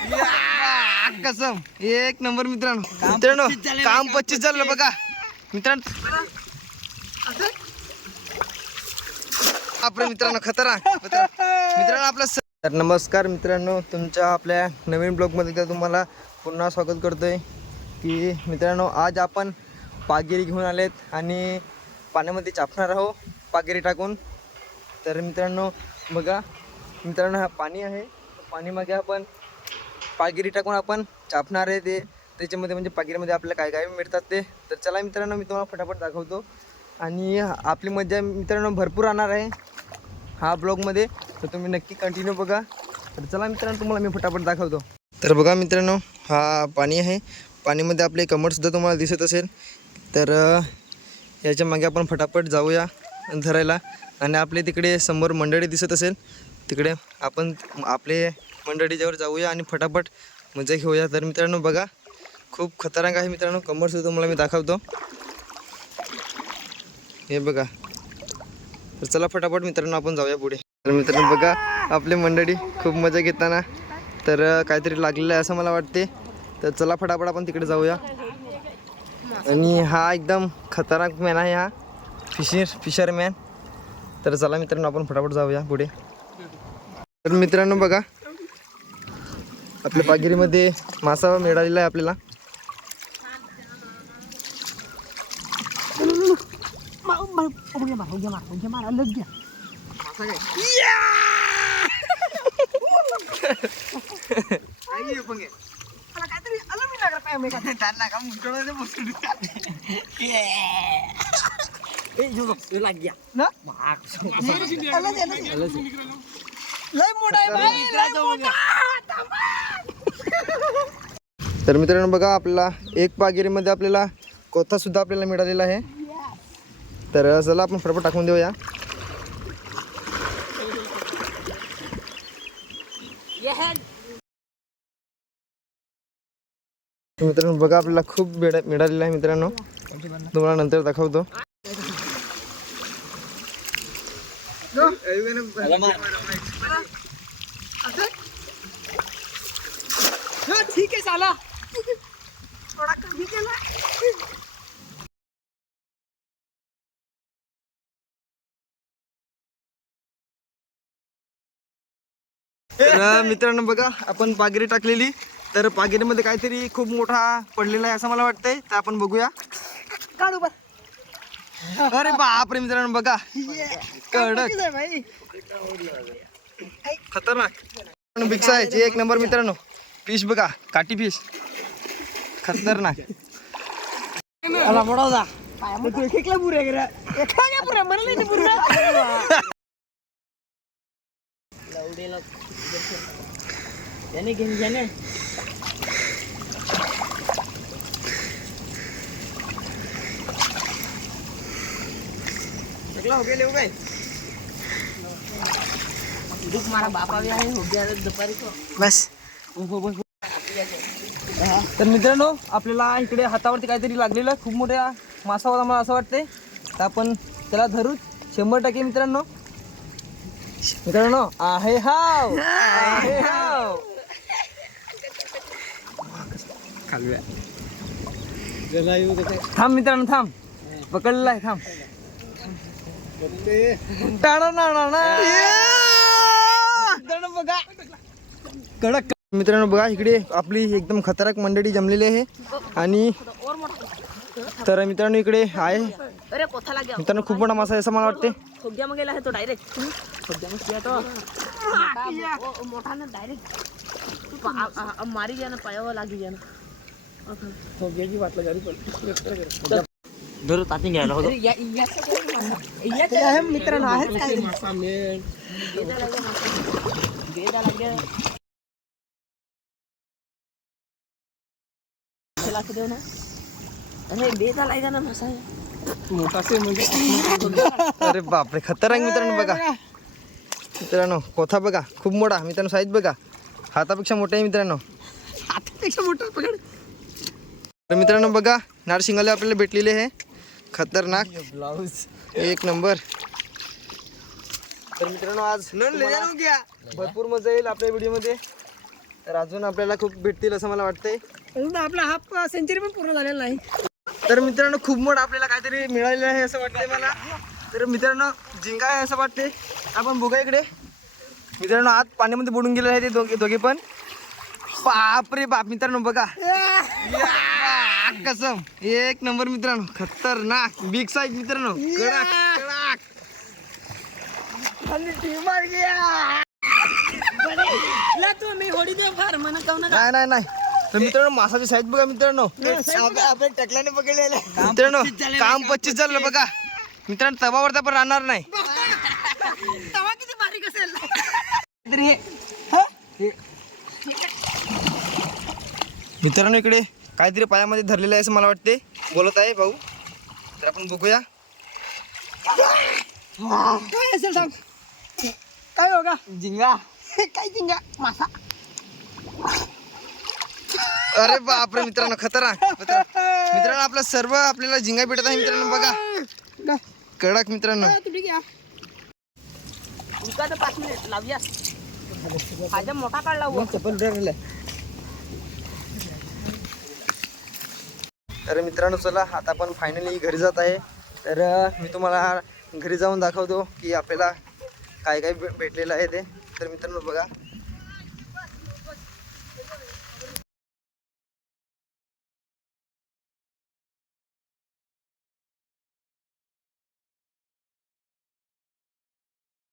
कसम एक नंबर मित्रांनो काम 25 झालं बघा मित्रांनो. आपल्या मित्रांनो खतरनाक मित्रांनो आपलं. तर नमस्कार मित्रांनो, तुमच्या आपल्या नवीन ब्लॉगमध्ये तुम्हाला पुन्हा स्वागत करतोय. की मित्रांनो आज आपण पागिरी घेऊन आलेत आणि पाण्यामध्ये चापणार आहोत पागिरी टाकून. तर मित्रांनो बघा मित्रांनो हा पाणी आहे, पाणीमागे आपण पागिरी टाकून आपण चापणार आहे. ते त्याच्यामध्ये म्हणजे पागिरीमध्ये आपल्याला काय काय मिळतात ते. तर चला मित्रांनो मी तुम्हाला फटाफट दाखवतो आणि आपली मजा मित्रांनो भरपूर राहणार आहे हा ब्लॉगमध्ये. तर तुम्ही नक्की कंटिन्यू बघा. तर चला मित्रांनो तुम्हाला मी फटाफट दाखवतो. तर बघा मित्रांनो हा पाणी आहे, पाणीमध्ये आपले कमरसुद्धा तुम्हाला दिसत असेल. तर याच्या मागे आपण फटाफट जाऊया धरायला. आणि आपले तिकडे समोर मंडळी दिसत असेल, तिकडे आपण आपले मंडळीच्यावर जाऊया आणि फटाफट मजा घेऊया. तर मित्रांनो बघा खूप खतरनाक आहे मित्रांनो, कमरसुद्धा तुम्हाला मी दाखवतो हे बघा. तर चला फटाफट मित्रांनो आपण जाऊया पुढे. तर मित्रांनो बघा आपले मंडळी खूप मजा घेताना तर काहीतरी लागलेलं आहे असं मला वाटते. तर चला फटाफट आपण तिकडे जाऊया. आणि हा एकदम खतरनाक मॅन आहे हा फिशरमॅन. तर चला मित्रांनो आपण फटाफट जाऊया पुढे. तर मित्रांनो बघा आपल्या पागिरीमध्ये मासा मिळालेला आहे आपल्याला. तर मित्रांनो बघा आपल्याला एक पागिरीमध्ये आपल्याला कोथा सुद्धा आपल्याला मिळालेला आहे. तर चला आपण फटाफट टाकून देऊया. मित्रांनो बघा आपल्याला खूप मिळालेला आहे मित्रांनो, तुम्हाला नंतर दाखवतो. ठीक आहे चला थोडा कमी केला. तर मित्रांनो बघा आपण पागिरी टाकलेली. तर पागिरीमध्ये काहीतरी खूप मोठा पडलेला आहे असं मला वाटतंय. तर आपण बघूया. काढू बस. अरे बापरे मित्रांनो बघा कडक खतरनाक बिग साईज एक नंबर मित्रांनो. फिश बघा काठी फिश खतरनाक. मला मोडा तू एकला पुरे करा एका पुरे म्हणले ते पुरे लावडेला याने घेऊन जाणे. एकला हो गेले हो गए दुख मारा बापा भी आहे हो गया दुपारी को बस. तर मित्रांनो आपल्याला इकडे हातावरती काहीतरी लागलेलं खूप मोठ्या मासा होता मला असं वाटतंय. तर आपण त्याला धरू 100% मित्रांनो. मित्रांनो आहे हाव आहे हाव थांब मित्रांनो थांब पकडलेला आहे थांब. बघा कडक मित्रांनो बघा इकडे आपली एकदम खतरनाक मंडळी जमलेली आहे. आणि तर मित्रांनो इकडे आहे मित्रांनो खूप मोठा मासा आहे असं मला वाटते. खोग्या मग गेला आहे तो डायरेक्ट खोग्या मग तो मोठा ना डायरेक्ट मारी गया ना पायावर लागी गया ना खोग्याची वाटलं गाडी पण धरू ताती घ्यायला होतो. मित्रांनो आहेत काय मासा मेन गेदा लागल्या चला देऊ ना. अरे बेदा लागा ना मासा मोठा से म्हणजे अरे बापरे खतरनाक मित्रांनो बघा. मित्रांनो कोथा बघा खूप मोठा मित्रांनो साईज बघा हातापेक्षा मोठा आहे मित्रांनो. हातापेक्षा मोठा पकड. तर मित्रांनो बघा नारशिंगाले आपल्याला भेटलेले आहे खतरनाक ब्लाउज एक नंबर. तर मित्रांनो आज भरपूर मजा येईल आपल्या व्हिडिओमध्ये. तर अजून आपल्याला खूप भेटतील असं मला वाटतंय. अजून आपला हाफ सेंचुरी पण पूर्ण झालेला नाही. तर मित्रांनो खूप मोठं आपल्याला काहीतरी मिळालेलं आहे असं वाटतंय मला. तर मित्रांनो झिंगा आहे असं वाटते. आपण बघा इकडे मित्रांनो आत पाण्यामध्ये बुडून गेले आहे ते दोघे पण. बाप रे बाप मित्रांनो बघा कसम एक नंबर मित्रांनो खतरनाक बिग साईज मित्रांनो कडक कडक. मी होडी दे फार म्हणा काऊन नाही नाही तर मित्रांनो मासाची साईज बघा मित्रांनो. आपण टकल्याने पकडलेलं मित्रांनो काम 25 झालं बघा मित्रांनो. तवावरता पण राहणार नाही. तवा किती बारीक असेल. तरी हे मित्रांनो इकडे काहीतरी पायामध्ये धरलेलं आहे असं मला वाटते. बोलत आहे भाऊ. तर आपण बघूया काय असेल सांग. काय होगा झिंगा. काय जिंगा मासा. अरे बापरे मित्रांनो खतरनाक मित्रांनो आपलं सर्व आपल्याला झिंगा भेटत आहे मित्रांनो बघा कडक मित्रांनो. तुम्ही घ्या तर 5 मिनिट लावूया. माझा मोठा काढला चप्पल उडालेला. तर मित्रांनो चला आता आपण फायनली घरी जात आहे. तर मी तुम्हाला घरी जाऊन दाखवतो की आपल्याला काय काय भेटलेलं आहे ते. तर मित्रांनो बघा